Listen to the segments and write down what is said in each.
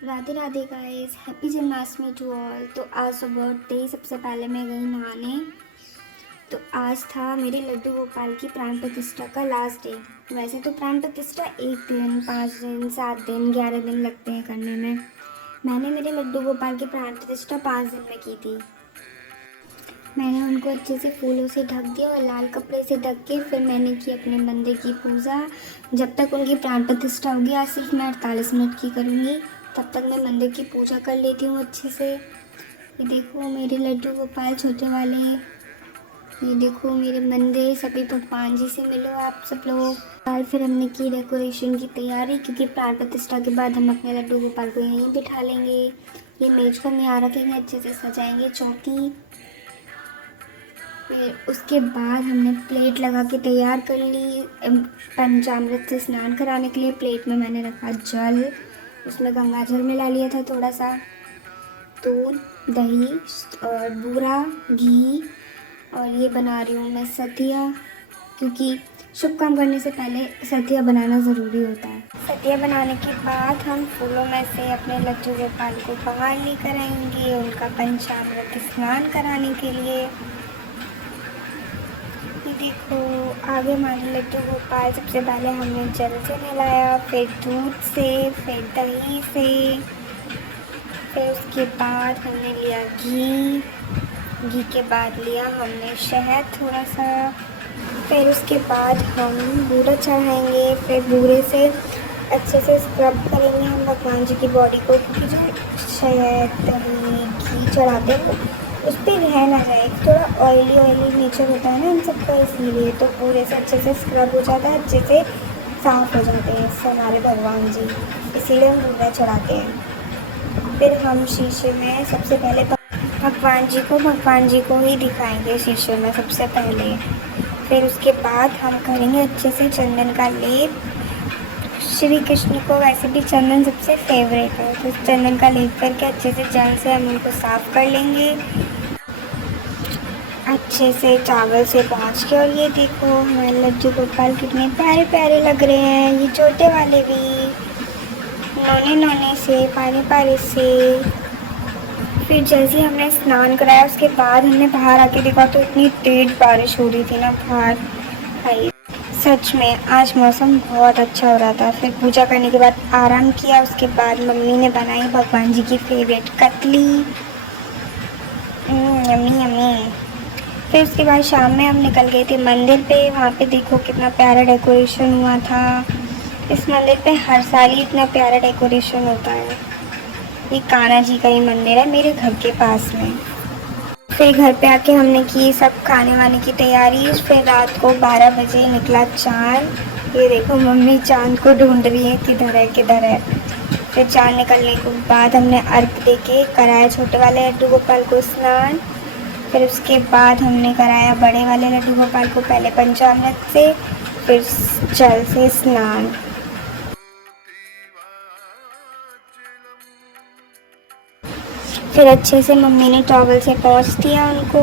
Radhe Radhe guys, happy Janmashtami to all. तो आज सुबह उठते ही सबसे पहले मैं गई नहाने। तो आज था मेरे लड्डू गोपाल की प्राण प्रतिष्ठा का लास्ट डे। वैसे तो प्राण प्रतिष्ठा 1 दिन, 5 दिन, 7 दिन, 11 दिन लगते हैं करने में। मैंने मेरे लड्डू गोपाल की प्राण प्रतिष्ठा 5 दिन में की थी। मैंने उनको अच्छे से फूलों से ढक दिया और लाल कपड़े से ढक के फिर मैंने की अपने मंदिर की पूजा। जब तक उनकी प्राण प्रतिष्ठा होगी, आज सिर्फ मैं 48 मिनट की करूँगी, तब तक मैं मंदिर की पूजा कर लेती हूँ अच्छे से। ये देखो मेरे लड्डू गोपाल छोटे वाले, ये देखो मेरे मंदिर। सभी भगवान जी से मिलो आप सब लोग। कल फिर हमने की डेकोरेशन की तैयारी, क्योंकि प्राण प्रतिष्ठा के बाद हम अपने लड्डू गोपाल को यहीं बिठा लेंगे। ये मेज को हम यहाँ रखेंगे, अच्छे से सजाएंगे चौकी। फिर उसके बाद हमने प्लेट लगा के तैयार कर ली पंचामृत से स्नान कराने के लिए। प्लेट में मैंने रखा जल, उसमें गंगा जल मिला लिया था थोड़ा सा, दूध, दही और बूरा घी। और ये बना रही हूँ मैं सतिया, क्योंकि शुभ काम करने से पहले सतिया बनाना ज़रूरी होता है। सतिया बनाने के बाद हम फूलों में से अपने लड्डू गोपाल को बाहर लेकर आएंगे उनका पंचामृत स्नान कराने के लिए। देखो आगे हमारे लड्डू गोपाल सबसे पहले हमने जल से नहलाया, फिर दूध से, फिर दही से, फिर उसके बाद हमने लिया घी के बाद लिया हमने शहद थोड़ा सा। फिर उसके बाद हम बूरा चढ़ाएंगे। फिर बूरे से अच्छे से स्क्रब करेंगे हम भगवान जी की बॉडी को, क्योंकि जो शहद, दही, घी चढ़ाते हैं उस पर रह ना जाए। थोड़ा ऑयली नेचर होता है ना इन सबका, इसीलिए तो पूरे से अच्छे से स्क्रब हो जाता है, अच्छे से साफ़ हो जाते हैं इससे हमारे भगवान जी, इसीलिए हम बूरा चढ़ाते हैं। फिर हम शीशे में सबसे पहले भगवान जी को ही दिखाएंगे शीशे में सबसे पहले। फिर उसके बाद हम करेंगे अच्छे से चंदन का लेप। श्री कृष्ण को वैसे भी चंदन सबसे फेवरेट है, तो चंदन का लेप करके अच्छे से जल से हम उनको साफ़ कर लेंगे अच्छे से चावल से पोंछ के। और ये देखो हमारे लड्डू गोपाल कितने प्यारे प्यारे लग रहे हैं, ये छोटे वाले भी नौने नौने से, पारे पारे से। फिर जैसे हमने स्नान कराया उसके बाद हमने बाहर आके देखा तो इतनी तेज बारिश हो रही थी ना बाहर। भाई सच में आज मौसम बहुत अच्छा हो रहा था। फिर पूजा करने के बाद आराम किया। उसके बाद मम्मी ने बनाई भगवान जी की फेवरेट कतली, यम्मी यम्मी। फिर उसके बाद शाम में हम निकल गए थे मंदिर पे। वहाँ पे देखो कितना प्यारा डेकोरेशन हुआ था। इस मंदिर पे हर साल ही इतना प्यारा डेकोरेशन होता है। ये कान्हा जी का ही मंदिर है मेरे घर के पास में। फिर घर पे आके हमने की सब खाने वाने की तैयारी। फिर रात को 12 बजे निकला चाँद। ये देखो मम्मी चाँद को ढूंढ रही है किधर है किधर है। फिर चाँद निकलने के बाद हमने अर्घ देके कराया छोटे वाले लड्डू गोपाल को स्नान। फिर उसके बाद हमने कराया बड़े वाले लड्डू गोपाल को पहले पंचामृत से, फिर जल से स्नान। फिर अच्छे से मम्मी ने टॉवल से पोंछ दिया उनको।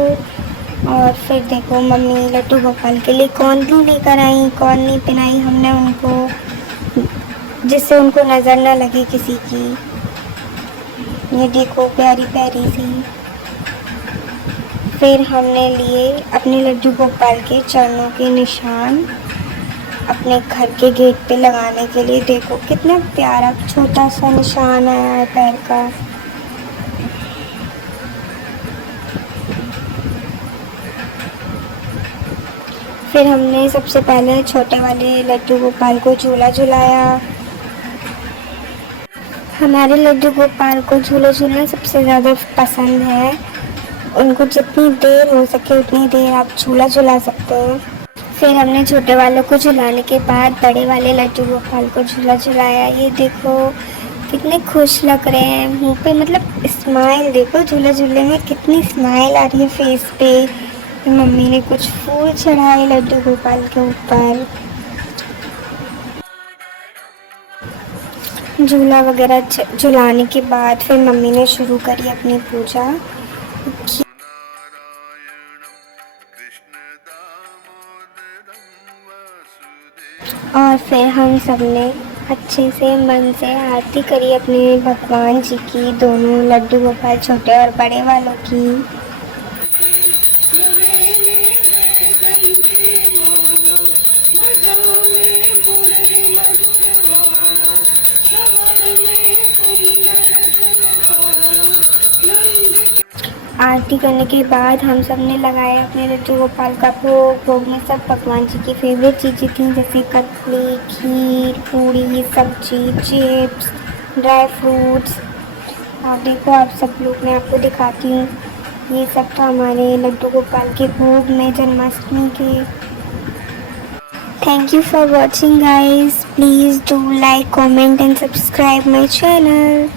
और फिर देखो मम्मी लड्डू गोपाल के लिए कौन सी लेकर आई, कौन नहीं पहनाई हमने उनको, जिससे उनको नज़र ना लगे किसी की। ये देखो प्यारी प्यारी सी। फिर हमने लिए अपने लड्डू गोपाल के चरणों के निशान अपने घर के गेट पे लगाने के लिए। देखो कितना प्यारा छोटा सा निशान आया है पैर का। फिर हमने सबसे पहले छोटे वाले लड्डू गोपाल को झूला झुलाया। हमारे लड्डू गोपाल को झूला झूलना सबसे ज़्यादा पसंद है। उनको जितनी देर हो सके उतनी देर आप झूला झुला सकते हैं। फिर हमने छोटे वालों को झुलाने के बाद बड़े वाले लड्डू गोपाल को झूला झुलाया। ये देखो कितने खुश लग रहे हैं, मुँह पे मतलब स्माइल देखो, झूला झूलने में कितनी स्माइल आ रही है फेस पे। मम्मी ने कुछ फूल चढ़ाए लड्डू गोपाल के ऊपर। झूला वगैरह झुलाने के बाद फिर मम्मी ने शुरू करी अपनी पूजा। और फिर हम सब ने अच्छे से मन से आरती करी अपने भगवान जी की, दोनों लड्डू गोपाल छोटे और बड़े वालों की। आरती करने के बाद हम सब ने लगाया अपने लड्डू गोपाल का भोग। भोग में सब भगवान जी की फेवरेट चीज़ें थी, जैसे कतली, खीर, पूड़ी, सब्जी, चिप्स, ड्राई फ्रूट्स। और देखो आप सब लोग, मैं आपको दिखाती हूँ, ये सब था हमारे लड्डू गोपाल के भोग में जन्माष्टमी के। Thank you for watching guys. Please do like, comment and subscribe my channel.